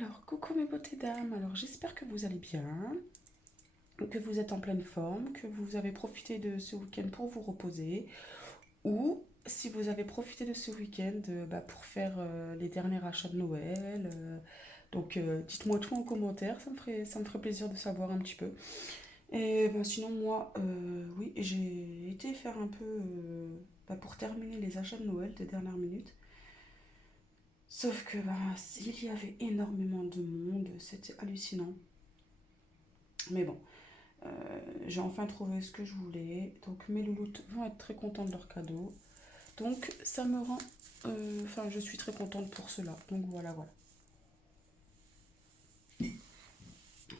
Alors, coucou mes beautés dames, alors j'espère que vous allez bien, que vous êtes en pleine forme, que vous avez profité de ce week-end pour vous reposer, ou si vous avez profité de ce week-end pour faire les derniers achats de Noël. Dites-moi tout en commentaire, ça me ferait plaisir de savoir un petit peu. Et sinon moi, oui, j'ai été faire un peu pour terminer les achats de Noël de dernière minute. Sauf que il y avait énormément de monde, c'était hallucinant. Mais bon, j'ai enfin trouvé ce que je voulais. Donc mes louloutes vont être très contents de leur cadeau. Donc ça me rend... je suis très contente pour cela. Donc voilà, voilà.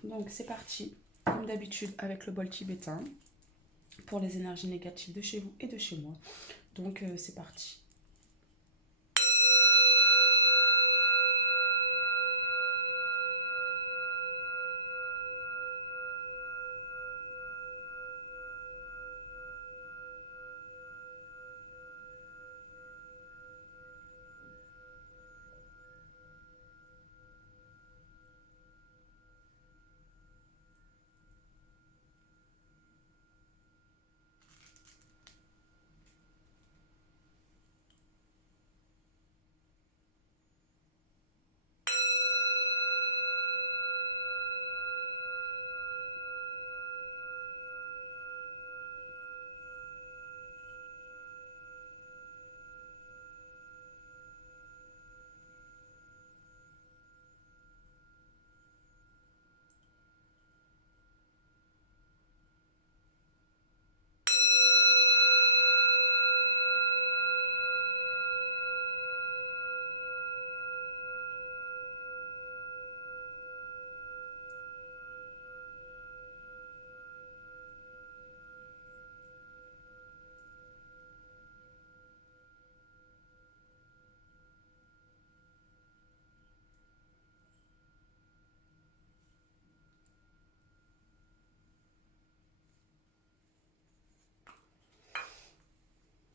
Donc c'est parti, comme d'habitude, avec le bol tibétain pour les énergies négatives de chez vous et de chez moi. Donc c'est parti.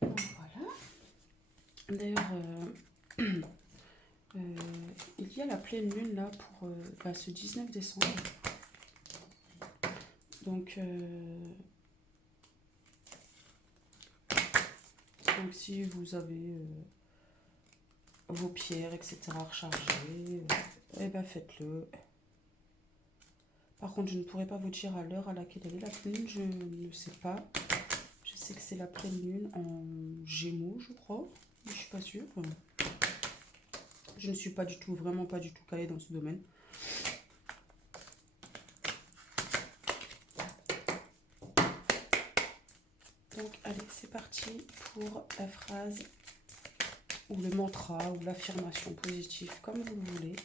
Donc voilà. D'ailleurs, il y a la pleine lune là pour ce 19 décembre. Donc si vous avez vos pierres, etc. rechargées, faites-le. Par contre, je ne pourrais pas vous dire à l'heure à laquelle elle est la pleine lune, je ne sais pas. Je sais que c'est la pleine lune en Gémeaux, je crois, mais je suis pas sûre. Je ne suis pas du tout, vraiment pas du tout calée dans ce domaine. Donc allez, c'est parti pour la phrase ou le mantra ou l'affirmation positive, comme vous le voulez,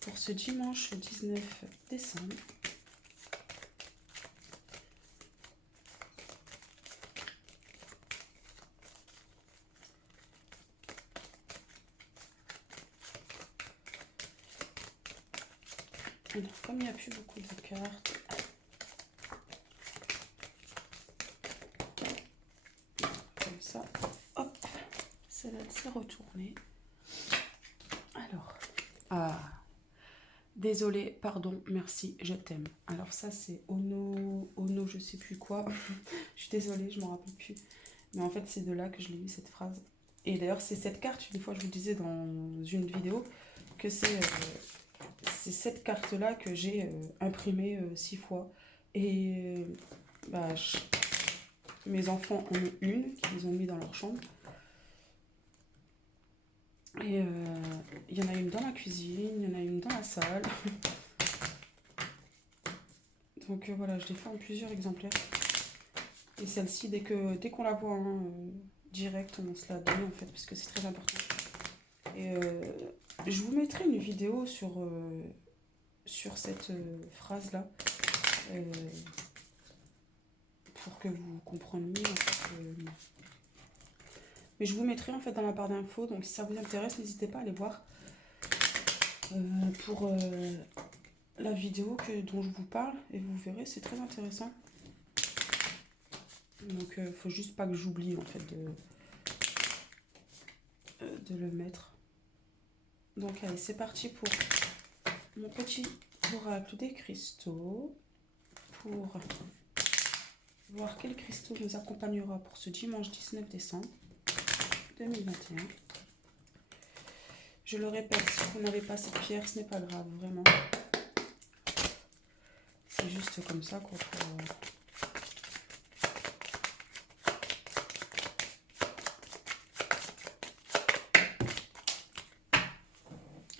pour ce dimanche 19 décembre. Alors, comme il n'y a plus beaucoup de cartes, comme ça, hop, celle-là s'est retournée. Alors, désolé, pardon, merci, je t'aime. Alors ça c'est Ono, je sais plus quoi. Je suis désolée, je m'en rappelle plus. Mais en fait c'est de là que je l'ai eu cette phrase. Et d'ailleurs c'est cette carte, une fois je vous disais dans une vidéo, que c'est cette carte-là que j'ai imprimée 6 fois. Et mes enfants en ont une, qu'ils ont mis dans leur chambre. Et il y en a une dans la cuisine, il y en a une dans la salle. Donc voilà, je l'ai fait en plusieurs exemplaires. Et celle-ci, dès qu'on la voit direct, on se la donne en fait, parce que c'est très important. Et je vous mettrai une vidéo sur cette phrase-là, pour que vous compreniez. En fait, mais je vous mettrai en fait dans la barre d'infos, donc si ça vous intéresse, n'hésitez pas à aller voir pour la vidéo dont je vous parle, et vous verrez, c'est très intéressant. Donc faut juste pas que j'oublie en fait de le mettre. Donc allez, c'est parti pour mon petit oracle des cristaux pour voir quel cristaux nous accompagnera pour ce dimanche 19 décembre 2021. Je le répète, si vous n'avez pas cette pierre, ce n'est pas grave, vraiment. C'est juste comme ça qu'on peut...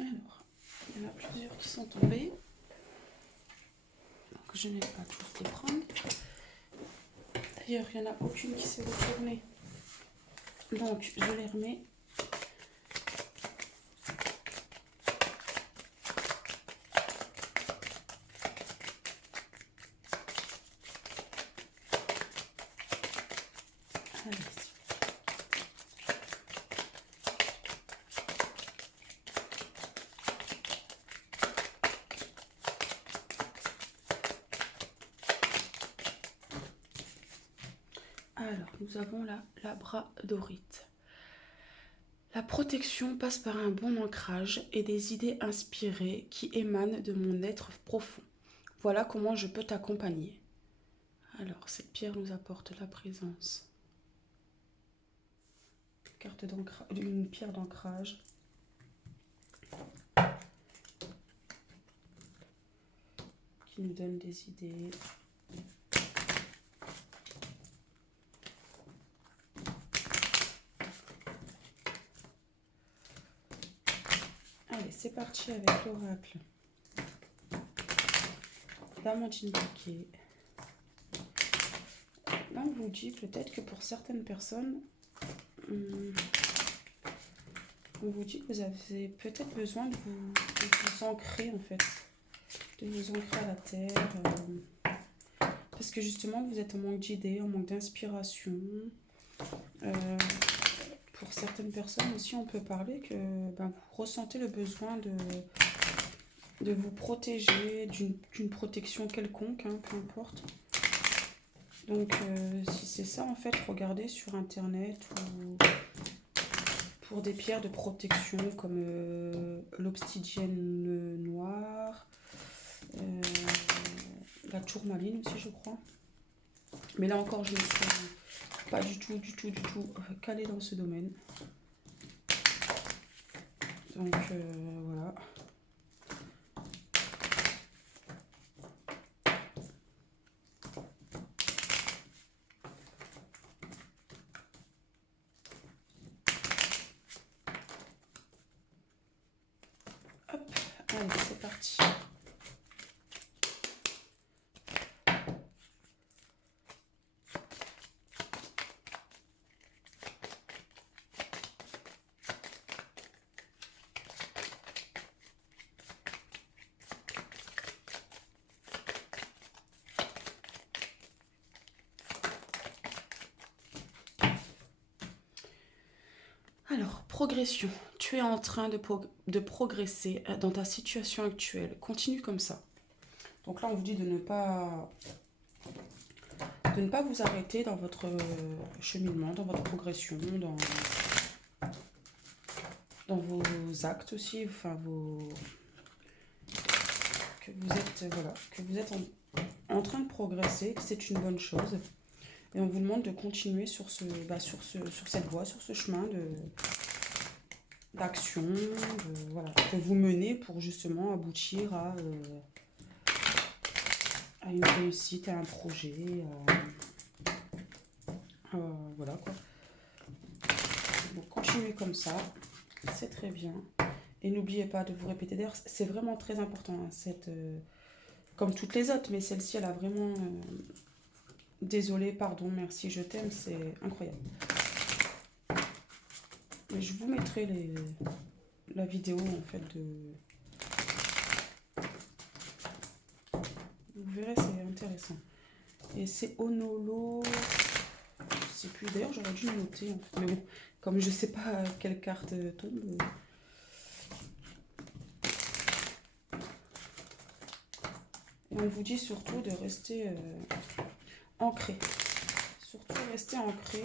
Alors, il y en a plusieurs qui sont tombés. Donc, je n'ai pas tous les prendre. D'ailleurs, il n'y en a aucune qui s'est retournée. Donc, je les remets. Alors, nous avons la labradorite. La protection passe par un bon ancrage et des idées inspirées qui émanent de mon être profond. Voilà comment je peux t'accompagner. Alors, cette pierre nous apporte la présence. Carte d'ancrage, une pierre d'ancrage. Qui nous donne des idées. Allez, c'est parti avec l'oracle. L'amandine bouquet. Là, on vous dit peut-être que pour certaines personnes, on vous dit que vous avez peut-être besoin de vous ancrer en fait. De vous ancrer à la terre. Parce que justement, vous êtes en manque d'idées, en manque d'inspiration. Pour certaines personnes aussi, on peut parler que vous ressentez le besoin de vous protéger d'une protection quelconque, hein, peu importe. Donc, si c'est ça, en fait, regardez sur Internet ou pour des pierres de protection comme l'obsidienne noire, la tourmaline aussi, je crois. Mais là encore, je ne suis pas du tout calée dans ce domaine. Donc, voilà. Hop, allez, c'est parti. Alors, progression. Tu es en train de progresser dans ta situation actuelle. Continue comme ça. Donc là, on vous dit de ne pas vous arrêter dans votre cheminement, dans votre progression, dans vos actes aussi, enfin que vous êtes en train de progresser, que c'est une bonne chose. Et on vous demande de continuer sur cette voie, sur ce chemin d'action, que vous menez pour justement aboutir à une réussite, à un projet, voilà quoi. Donc continuez comme ça, c'est très bien. Et n'oubliez pas de vous répéter. D'ailleurs, c'est vraiment très important, hein, comme toutes les autres, mais celle-ci, elle a vraiment... désolée, pardon, merci, je t'aime, c'est incroyable. Et je vous mettrai la vidéo, en fait, Vous verrez, c'est intéressant. Et c'est Onolo... Je sais plus, d'ailleurs, j'aurais dû le noter, en fait. Mais bon, comme je sais pas quelle carte tombe... Et on vous dit surtout de rester ancré. Surtout rester ancré,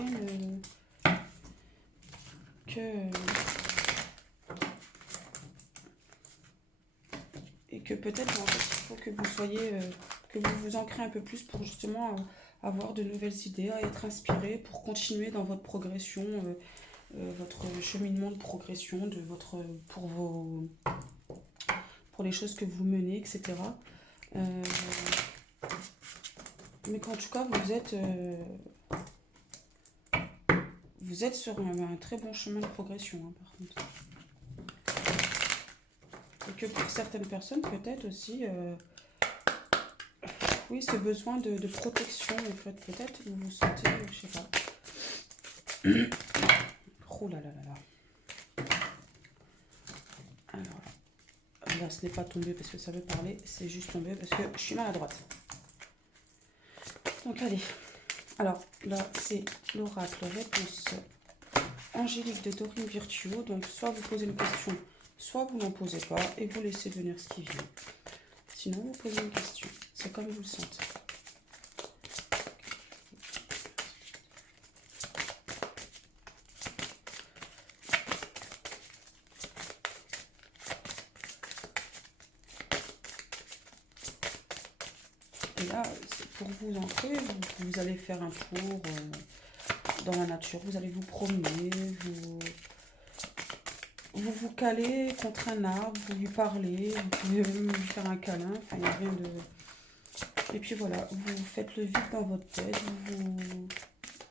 que peut-être en fait, il faut que vous soyez, que vous vous ancrez un peu plus pour justement avoir de nouvelles idées, à être inspiré pour continuer dans votre progression, votre cheminement de progression, pour les choses que vous menez, etc. Euh, mais qu'en tout cas, vous êtes sur un très bon chemin de progression, hein, par contre. Et que pour certaines personnes, peut-être aussi, oui, ce besoin de protection, en fait, peut-être vous vous sentez, je sais pas. Oh là là là là. Alors là, ce n'est pas tombé parce que ça veut parler, c'est juste tombé parce que je suis maladroite. Donc allez. Alors là, c'est l'oracle réponse angélique de Dorine Virtuo. Donc soit vous posez une question, soit vous n'en posez pas et vous laissez venir ce qui vient. Sinon, vous posez une question. C'est comme vous le sentez. Et là, pour vous ancrer, vous allez faire un tour dans la nature. Vous allez vous promener, vous calez contre un arbre, vous lui parlez, vous pouvez même lui faire un câlin. Enfin, il n'y a rien de... Et puis voilà, vous faites le vide dans votre tête,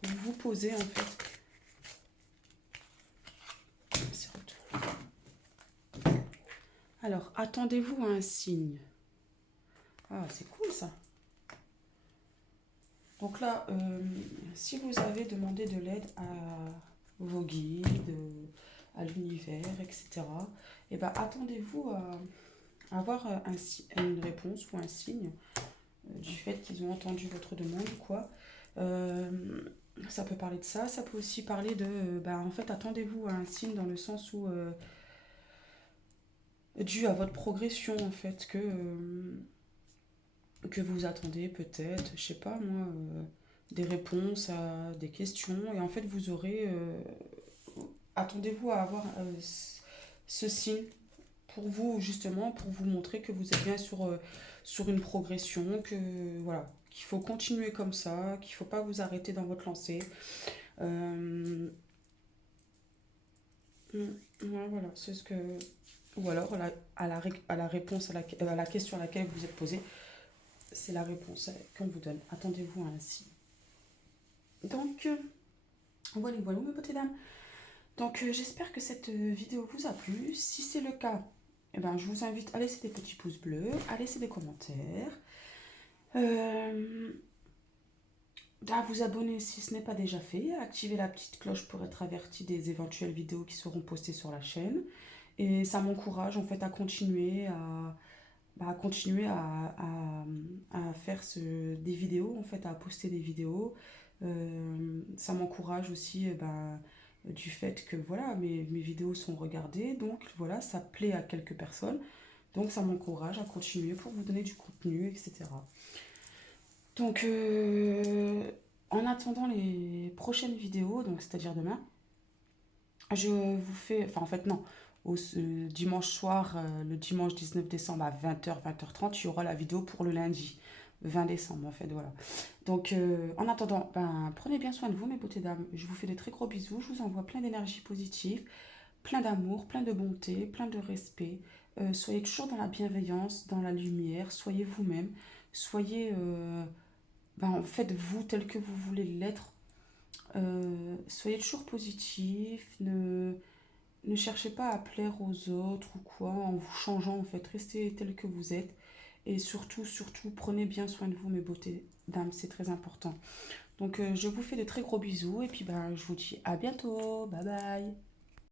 vous posez en fait. C'est retour. Alors, attendez-vous à un signe. Ah, c'est cool ça. Donc là, si vous avez demandé de l'aide à vos guides, à l'univers, etc., et ben attendez-vous à avoir une réponse ou un signe du fait qu'ils ont entendu votre demande ou quoi. Ça peut parler de ça, ça peut aussi parler de, en fait, attendez-vous à un signe dans le sens où, dû à votre progression, en fait, que vous attendez peut-être, je sais pas moi, des réponses à des questions, et en fait, vous aurez, attendez-vous à avoir ce signe pour vous, justement, pour vous montrer que vous êtes bien sur une progression, que voilà, qu'il faut continuer comme ça, qu'il ne faut pas vous arrêter dans votre lancée. Ouais, voilà, c'est ce que... Ou alors, à la réponse à la question à laquelle vous êtes posée, c'est la réponse qu'on vous donne. Attendez-vous à un signe. Donc, voilà, voilà, mes beautés dames. Donc, j'espère que cette vidéo vous a plu. Si c'est le cas, eh ben, je vous invite à laisser des petits pouces bleus, à laisser des commentaires, à vous abonner si ce n'est pas déjà fait, à activer la petite cloche pour être averti des éventuelles vidéos qui seront postées sur la chaîne. Et ça m'encourage en fait à continuer à faire des vidéos, en fait, à poster des vidéos. Ça m'encourage aussi du fait que voilà, mes vidéos sont regardées, donc voilà, ça plaît à quelques personnes. Donc ça m'encourage à continuer pour vous donner du contenu, etc. Donc en attendant les prochaines vidéos, donc c'est-à-dire demain, je vous fais, enfin en fait non, dimanche soir, le dimanche 19 décembre à 20h, 20h30, il y aura la vidéo pour le lundi 20 décembre en fait, voilà. Donc en attendant, prenez bien soin de vous mes beautés dames, je vous fais de très gros bisous, je vous envoie plein d'énergie positive, plein d'amour, plein de bonté, plein de respect. Soyez toujours dans la bienveillance, dans la lumière, soyez vous-même, soyez en fait vous tel que vous voulez l'être. Soyez toujours positif, ne cherchez pas à plaire aux autres ou quoi en vous changeant en fait, restez tel que vous êtes et surtout, surtout, prenez bien soin de vous mes beautés dames, c'est très important. Donc je vous fais de très gros bisous et puis je vous dis à bientôt, bye bye.